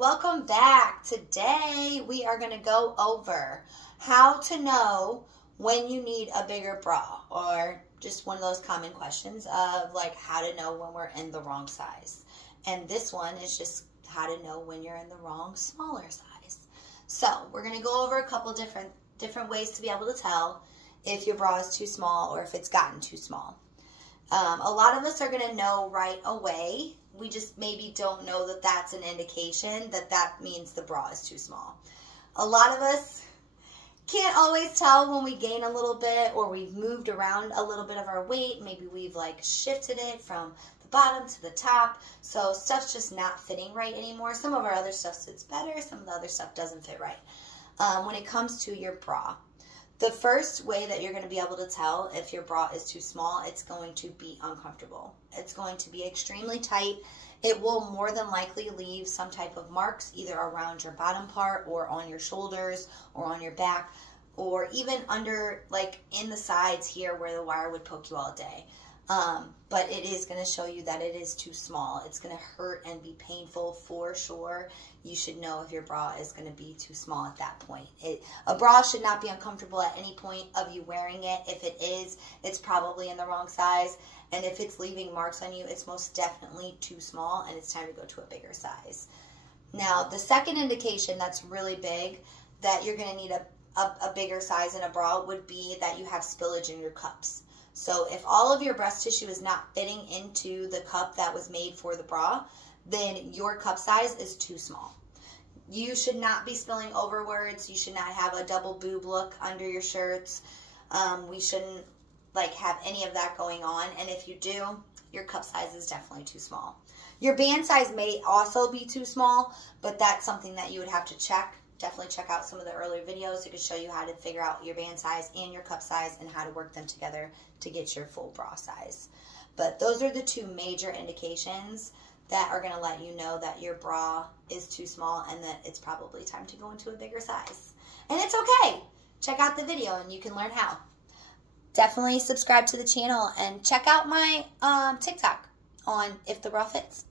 welcome back. Today we are going to go over how to know when you need a bigger bra, or just one of those common questions of like how to know when we're in the wrong size. And this one is just how to know when you're in the wrong smaller size. So we're going to go over a couple different ways to be able to tell if your bra is too small or if it's gotten too small. A lot of us are going to know right away. We just maybe don't know that that's an indication that that means the bra is too small. A lot of us can't always tell when we gain a little bit or we've moved around a little bit of our weight. Maybe we've like shifted it from the bottom to the top. So stuff's just not fitting right anymore. Some of our other stuff fits better. Some of the other stuff doesn't fit right. When it comes to your bra, the first way that you're going to be able to tell if your bra is too small, it's going to be uncomfortable. It's going to be extremely tight. It will more than likely leave some type of marks either around your bottom part or on your shoulders or on your back or even under, like in the sides here where the wire would poke you all day. But it is going to show you that it is too small. It's going to hurt and be painful for sure. You should know if your bra is going to be too small at that point. A bra should not be uncomfortable at any point of you wearing it. If it is, it's probably in the wrong size. And if it's leaving marks on you, it's most definitely too small and it's time to go to a bigger size. Now, the second indication that's really big that you're going to need a bigger size in a bra would be that you have spillage in your cups. So if all of your breast tissue is not fitting into the cup that was made for the bra, then your cup size is too small. You should not be spilling overwards. You should not have a double boob look under your shirts. We shouldn't like have any of that going on. And if you do, your cup size is definitely too small. Your band size may also be too small, but that's something that you would have to check. Definitely check out some of the earlier videos. It could show you how to figure out your band size and your cup size and how to work them together to get your full bra size. But those are the two major indications that are going to let you know that your bra is too small and that it's probably time to go into a bigger size. And it's okay. Check out the video and you can learn how. Definitely subscribe to the channel and check out my TikTok on If the Bra Fits.